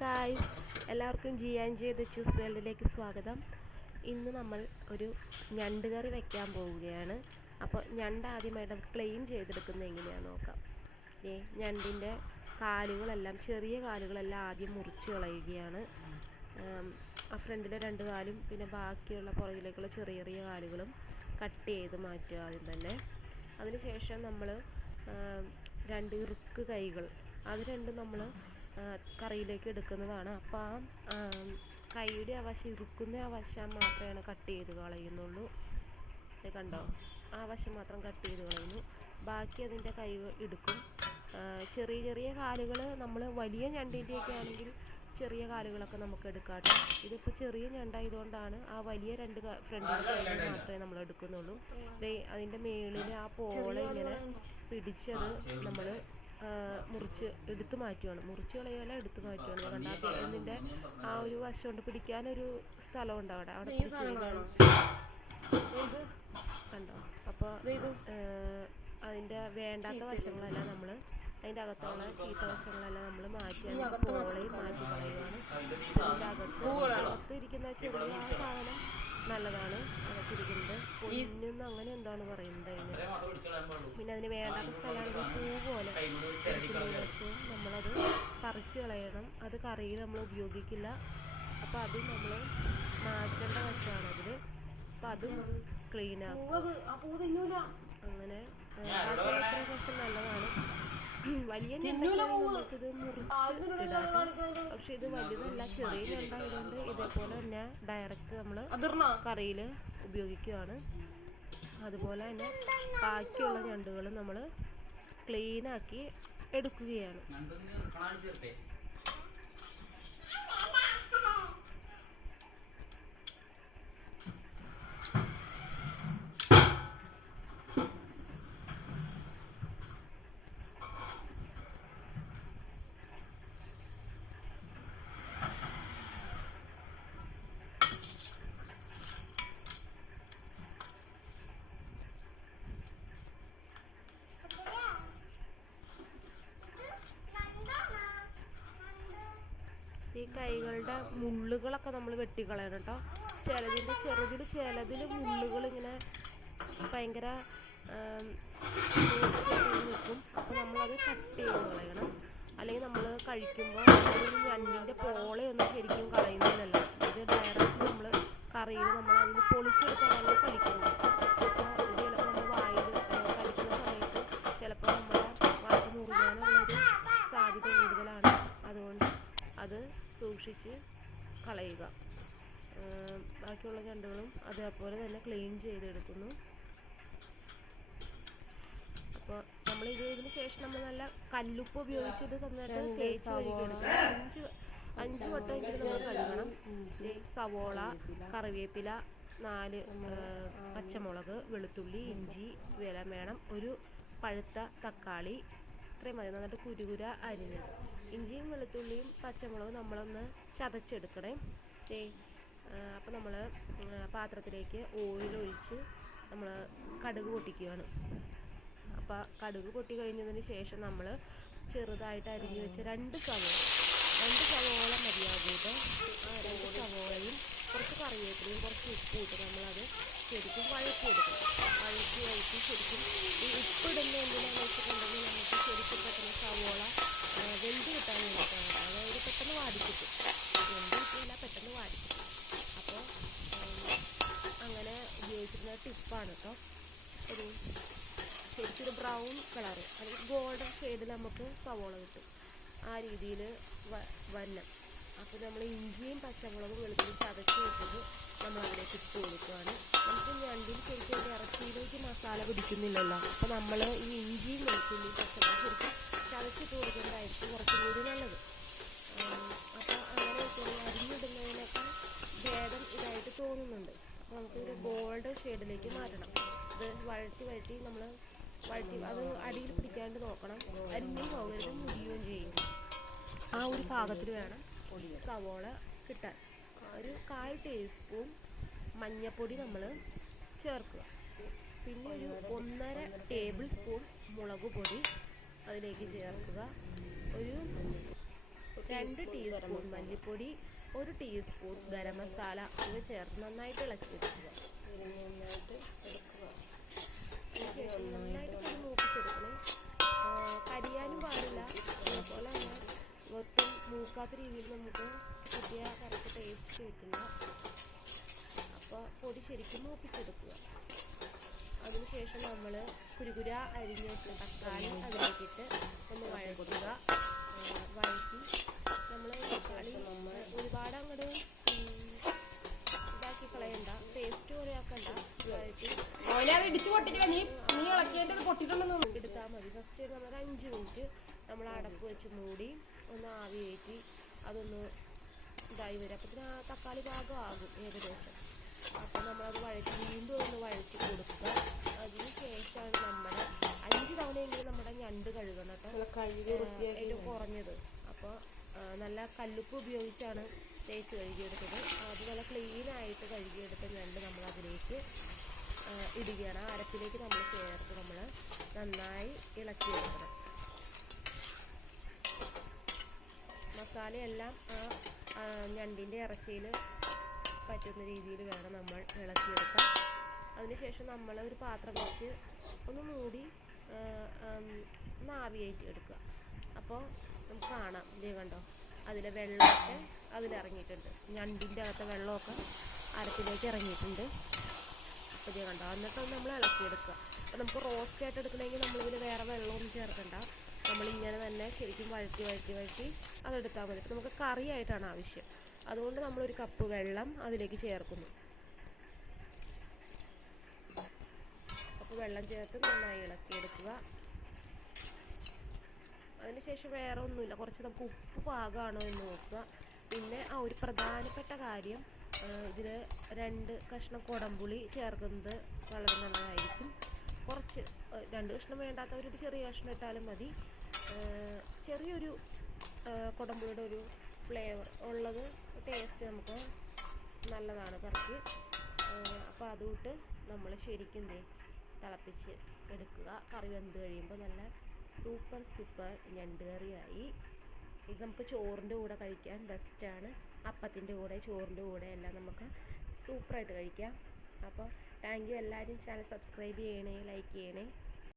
Guys, എല്ലാവർക്കും G the choose വേൾഡിലേക്ക് സ്വാഗതം. ഇന്ന് നമ്മൾ ഒരു ഞണ്ട് കറി വെക്കാൻ പോവുകയാണ്. അപ്പോൾ ഞണ്ട് ആദ്യമായിട്ട് ക്ലീൻ ചെയ്തെടുക്കുന്നത് എങ്ങനെയാണെന്ന് നോക്കാം. ഞണ്ടിൻ്റെ കാലുകളെല്ലാം, ചെറിയ കാലുകളെല്ലാം ആദ്യം മുറിച്ച് കളയുകയാണ്. ആ ഫ്രണ്ടിലെ 2 കാലും പിന്നെ ബാക്കിയുള്ള പുറകിലേക്കുള്ള ചെറിയ ചെറിയ കാലുകളും കട്ട് ചെയ്ത് മാറ്റുക ആദ്യം തന്നെ. അതിനുശേഷം നമ്മൾ 2 ഇറുക്ക് കൈകൾ, അത് രണ്ടും നമ്മൾ കറിയിലേക്ക് എടുക്കുന്നതാണ്. അപ്പോൾ ആ കൈയുടെ ആ വശം, ഇറുക്കുന്ന ആ വശം മാത്രമാണ് കട്ട് ചെയ്ത് കളയുന്നുള്ളൂ. കണ്ടോ, ആ വശം മാത്രം കട്ട് ചെയ്ത് കളയുന്നു. ബാക്കി അതിൻ്റെ കൈ എടുക്കും. ചെറിയ ചെറിയ കാലുകൾ നമ്മൾ വലിയ ഞണ്ടിൻ്റെയൊക്കെ ആണെങ്കിൽ ചെറിയ കാലുകളൊക്കെ നമുക്ക് എടുക്കാട്ടോ. ഇതിപ്പോൾ ചെറിയ ഞണ്ടായതുകൊണ്ടാണ് ആ വലിയ 2 ഫ്രണ്ടിലെ കൈകൾ മാത്രമേ നമ്മൾ എടുക്കുന്നുള്ളൂ. അതിൻ്റെ മേളിൽ ആ പോള ഇങ്ങനെ പിടിച്ചത് നമ്മൾ മുറിച്ച് എടുത്തു മാറ്റുകയാണ്. മുറിച്ച് കളയല്ല, എടുത്തു മാറ്റുകയാണ്. കണ്ടാൽ ഇതിൻ്റെ ആ ഒരു വശം കൊണ്ട് പിടിക്കാനൊരു സ്ഥലമുണ്ട് അവിടെ പിടിച്ച് കണ്ടോ. അപ്പോൾ അതിൻ്റെ വേണ്ടാത്ത വശങ്ങളെല്ലാം നമ്മൾ, അതിൻ്റെ അകത്തുള്ള ചീത്ത വശങ്ങളെല്ലാം നമ്മൾ മാറ്റിയാണ്, പോളയും മാറ്റി കളയുകയാണ്. അതിൻ്റെ അകത്ത് ഇരിക്കുന്ന ചെറിയ ആ സാധനം നല്ലതാണ്. അകത്തിരിക്കുന്നത് പൊന്നുന്ന് അങ്ങനെ എന്താണ് പറയുന്നത് അതിന്. പിന്നെ അതിന് വേണ്ടാത്ത സ്ഥലമാണെങ്കിൽ പൂ പോലെ ഇരിക്കുന്ന വശവും നമ്മളത് പറിച്ച് കളയണം. അത് കറിയിൽ നമ്മൾ ഉപയോഗിക്കില്ല. അപ്പോൾ അതും നമ്മൾ മാറ്റേണ്ട വശമാണ് അതിൽ. അപ്പം അതും ക്ലീൻ ആക്കും. അങ്ങനെ അത്രയും വശം നല്ലതാണ്. വലിയ ഞണ്ടൊക്കെ നമുക്കിത് മുറിച്ച് ഇടാം. പക്ഷെ ഇത് വലുതല്ല, ചെറിയ ഞണ്ടായതുകൊണ്ട് ഇതേപോലെ തന്നെ ഡയറക്റ്റ് നമ്മൾ കറിയിൽ ഉപയോഗിക്കുകയാണ്. അതുപോലെ തന്നെ ബാക്കിയുള്ള ഞണ്ടുകൾ നമ്മൾ ക്ലീനാക്കി എടുക്കുകയാണ്. ഈ കൈകളുടെ മുള്ളുകളൊക്കെ നമ്മൾ വെട്ടിക്കളയണം കേട്ടോ. ചിലതിൽ മുള്ളുകൾ ഇങ്ങനെ ഭയങ്കര നിൽക്കും. അപ്പോൾ നമ്മളത് കട്ട് ചെയ്ത് കളയണം. അല്ലെങ്കിൽ നമ്മൾ കഴിക്കുമ്പോൾ ഞണ്ടിൻ്റെ പോളയൊന്നും ശരിക്കും കളയുന്നില്ലല്ലോ. ഇത് ഡയറക്റ്റ് നമ്മൾ കറിയിൽ നമ്മൾ അതിന് പൊളിച്ചെടുക്കാനാണ് കഴിക്കുന്നത്. അപ്പോൾ ഇത് ചിലപ്പോൾ നമ്മൾ വായിൽ കഴിക്കുന്ന സമയത്ത് ചിലപ്പോൾ നമ്മുടെ വായിൽ മുറിയാനുള്ളൊരു സാധ്യത കൂടുതലാണ്. അതുകൊണ്ട് അത് സൂക്ഷിച്ച് കളയുക. ബാക്കിയുള്ള ഞണ്ടുകളും അതേപോലെ തന്നെ ക്ലീൻ ചെയ്തെടുക്കുന്നു. അപ്പോൾ ഇതിന് ശേഷം നമ്മൾ നല്ല കല്ലുപ്പ് ഉപയോഗിച്ച് ഇത് നന്നായിട്ട് തേച്ച് കഴുകിയെടുക്കണം. 5 വട്ടമെങ്കിലും നമ്മൾ കഴുകണം. സവോള, കറിവേപ്പില, 4 പച്ചമുളക്, വെളുത്തുള്ളി, ഇഞ്ചി വേണം, ഒരു പഴുത്ത തക്കാളി, ഇത്രയും മതി. നന്നായിട്ട് കുരുകുര അരിഞ്ഞത്. ഇഞ്ചിയും വെളുത്തുള്ളിയും പച്ചമുളകും നമ്മളൊന്ന് ചതച്ചെടുക്കണേ. അപ്പോൾ നമ്മൾ പാത്രത്തിലേക്ക് ഓയിൽ ഒഴിച്ച് നമ്മൾ കടുക് പൊട്ടിക്കുകയാണ്. അപ്പോൾ കടുക് പൊട്ടി കഴിഞ്ഞതിന് ശേഷം നമ്മൾ ചെറുതായിട്ട് അരിഞ്ഞ് വെച്ച 2 സവോള മതിയാകുക. ആ 2 സവോളയും കുറച്ച് കറിവേപ്പിലയും കുറച്ച് ഉപ്പും ഇട്ട് നമ്മളത് ശരിക്കും വഴറ്റിയെടുക്കണം. വഴറ്റി ശരിക്കും ഈ ഉപ്പിടുന്ന എന്തിനാണെന്ന് വെച്ചിട്ടുണ്ടെങ്കിൽ നമുക്ക് ശരിക്കും പെട്ടെന്ന് സവോള വെന്ത് കിട്ടാൻ വേണ്ടിയിട്ടാണ്. അതായത് പെട്ടെന്ന് വാടിക്കിട്ടും. വെന്ത് കിട്ടില്ല, പെട്ടെന്ന് വാടിക്കിട്ടും. അപ്പോൾ അങ്ങനെ ഉപയോഗിച്ചിരുന്ന ടിപ്പാണ് കേട്ടോ. ശരിക്കൊരു ബ്രൗൺ കളറ് അല്ലെങ്കിൽ ഗോൾഡൻ ഷെയ്ഡിൽ നമുക്ക് സവോള കിട്ടും. ആ രീതിയിൽ വരണം. അപ്പോൾ നമ്മൾ ഇഞ്ചിയും പച്ചമുളകും വെളുത്തുള്ളി ചതച്ച് വെച്ചത് നമ്മൾ അതിലേക്ക് ഇട്ട് കൊടുക്കുകയാണ്. നമുക്ക് ഞണ്ടിൽ ശരിക്കും അതിൻ്റെ ഇറച്ചിയിലേക്ക് മസാല പിടിക്കുന്നില്ലല്ലോ. അപ്പോൾ നമ്മൾ ഈ ഇഞ്ചിയും വെളുത്തുള്ളിയും പച്ചമുളകും ശരിക്കും ചതച്ചിട്ട് കൊടുക്കുന്നതായിരിക്കും കുറച്ചും കൂടി നല്ലത്. അപ്പോൾ അങ്ങനെ അരിഞ്ഞിടുന്നതിനൊക്കെ ഭേദം ഇതായിട്ട് തോന്നുന്നുണ്ട്. അപ്പോൾ നമുക്കൊരു ഗോൾഡൻ ഷെയ്ഡിലേക്ക് മാറ്റണം. ഇത് വഴറ്റി നമ്മൾ അത് അടിയിൽ പിടിക്കാണ്ട് നോക്കണം. അരിഞ്ഞും പോകരുത്, മുരിയുകയും ചെയ്യും. ആ ഒരു പാകത്തിൽ വേണം സവോള കിട്ടാൻ. ഒരു 1/4 ടീസ്പൂൺ മഞ്ഞൾപ്പൊടി നമ്മൾ ചേർക്കുക. പിന്നെ ഒരു 1.5 ടേബിൾ സ്പൂൺ മുളക് പൊടി അതിലേക്ക് ചേർക്കുക. ഒരു 2 ടീസ്പൂൺ മല്ലിപ്പൊടി, 1 ടീസ്പൂൺ ഗരം മസാല ഇവ ചേർത്ത് നന്നായിട്ട് ഇളക്കിയെടുക്കുക. അതിനുശേഷം നന്നായിട്ട് പൊടി മൂപ്പിച്ചെടുക്കണേ. കരിയാനും പാടില്ല, അതുപോലെ തന്നെ ഒട്ടും മൂക്കാത്ത രീതിയിൽ നമുക്ക് കിട്ടിയ കറക്റ്റ് ടേസ്റ്റ് കിട്ടില്ല. അപ്പോൾ പൊടി ശരിക്കും മൂപ്പിച്ചെടുക്കുക. അതിനുശേഷം നമ്മൾ കുരുകുര അരിഞ്ഞ് വെച്ച തക്കാളി അതിലേക്കിട്ട് ഒന്ന് വഴറ്റുക. വഴറ്റി നമ്മൾ തക്കാളി ഒരുപാട് അങ്ങോട്ട് ഇതാക്കി കളയണ്ട, പേസ്റ്റ് പോലെ ആക്കണ്ട. വഴറ്റി എടുത്താൽ മതി. ഫസ്റ്റ് നമ്മൾ 5 മിനിറ്റ് നമ്മൾ അടപ്പ് വെച്ച് മൂടി ഒന്ന് ആവി കയറ്റി അതൊന്ന് ഇതായി വരും. അപ്പത്തിന് ആ തക്കാളി ഭാഗം ആകും ഏകദേശം. അപ്പോൾ നമ്മളത് വീണ്ടും ഒന്ന് വഴറ്റി കൊടുക്കുക. അതിന് ശേഷമാണ് നമ്മുടെ 5 തവണയെങ്കിലും നമ്മുടെ ഞണ്ട് കഴുകണം കേട്ടോ, ഏറ്റവും കുറഞ്ഞത്. അപ്പോൾ നല്ല കല്ലുപ്പ് ഉപയോഗിച്ചാണ് തേച്ച് കഴുകിയെടുത്തത്. അത് നല്ല ക്ലീനായിട്ട് കഴുകിയെടുത്ത ഞണ്ട് നമ്മൾ അതിലേക്ക് ഇടുകയാണ്. ആ അരപ്പിലേക്ക് നമ്മൾ ചേർത്ത് നമ്മൾ നന്നായി ഇളക്കിയെടുക്കണം. മസാലയെല്ലാം ആ ഞണ്ടിൻ്റെ ഇറച്ചിയിൽ പറ്റുന്ന രീതിയിൽ വേണം നമ്മൾ ഇളക്കിയെടുക്കാൻ. അതിനുശേഷം നമ്മൾ ഒരു പാത്രം വെച്ച് ഒന്ന് മൂടി ഒന്ന് ആവി കയറ്റി എടുക്കുക. അപ്പോൾ നമുക്ക് കാണാം, ഇതേ കണ്ടോ, അതിലെ വെള്ളമൊക്കെ അതിലിറങ്ങിയിട്ടുണ്ട്. ഞണ്ടിൻ്റെ അകത്തെ വെള്ളമൊക്കെ അരപ്പിലേക്ക് ഇറങ്ങിയിട്ടുണ്ട്. അപ്പോൾ ഇതേ കണ്ടോ, എന്നിട്ടൊന്ന് നമ്മൾ ഇളക്കിയെടുക്കുക. അപ്പോൾ നമുക്ക് റോസ്റ്റ് ആയിട്ട് എടുക്കണമെങ്കിൽ നമ്മളിതിൽ വേറെ വെള്ളമൊന്നും ചേർക്കണ്ട. നമ്മളിങ്ങനെ തന്നെ ശരിക്കും വഴറ്റി അതെടുത്താൽ മതി. ഇപ്പോൾ നമുക്ക് കറിയായിട്ടാണ് ആവശ്യം, അതുകൊണ്ട് നമ്മളൊരു കപ്പ് വെള്ളം അതിലേക്ക് ചേർക്കുന്നു. അപ്പോൾ വെള്ളം ചേർത്ത് നന്നായി ഇളക്കിയെടുക്കുക. അതിനുശേഷം വേറെ ഒന്നുമില്ല, കുറച്ച് നമുക്ക് ഉപ്പ് പാകമാണോ എന്ന് നോക്കുക. പിന്നെ ഒരു പ്രധാനപ്പെട്ട കാര്യം, ഇതിൽ 2 കഷ്ണം കുടംപുളി ചേർക്കുന്നത് വളരെ നല്ലതായിരിക്കും. കുറച്ച് 2 കഷ്ണം വേണ്ടാത്തവരൊരു ചെറിയ കഷ്ണം ഇട്ടാലും മതി. ചെറിയൊരു കുടംപുളിയുടെ ഒരു ഫ്ലേവർ ഉള്ളത് ടേസ്റ്റ് നമുക്ക് നല്ലതാണ് കറിക്ക്. അപ്പോൾ അതുകൊണ്ട് നമ്മൾ ശരിക്കും തിളപ്പിച്ച് എടുക്കുക. കറി വെന്ത് കഴിയുമ്പോൾ നല്ല സൂപ്പർ ഞണ്ട് കറിയായി. ഇത് നമുക്ക് ചോറിൻ്റെ കൂടെ കഴിക്കാൻ ബെസ്റ്റാണ്. അപ്പത്തിൻ്റെ കൂടെ, ചോറിൻ്റെ കൂടെ എല്ലാം നമുക്ക് സൂപ്പറായിട്ട് കഴിക്കാം. അപ്പോൾ താങ്ക് യു. എല്ലാവരും ചാനൽ സബ്സ്ക്രൈബ് ചെയ്യണേ, ലൈക്ക് ചെയ്യണേ.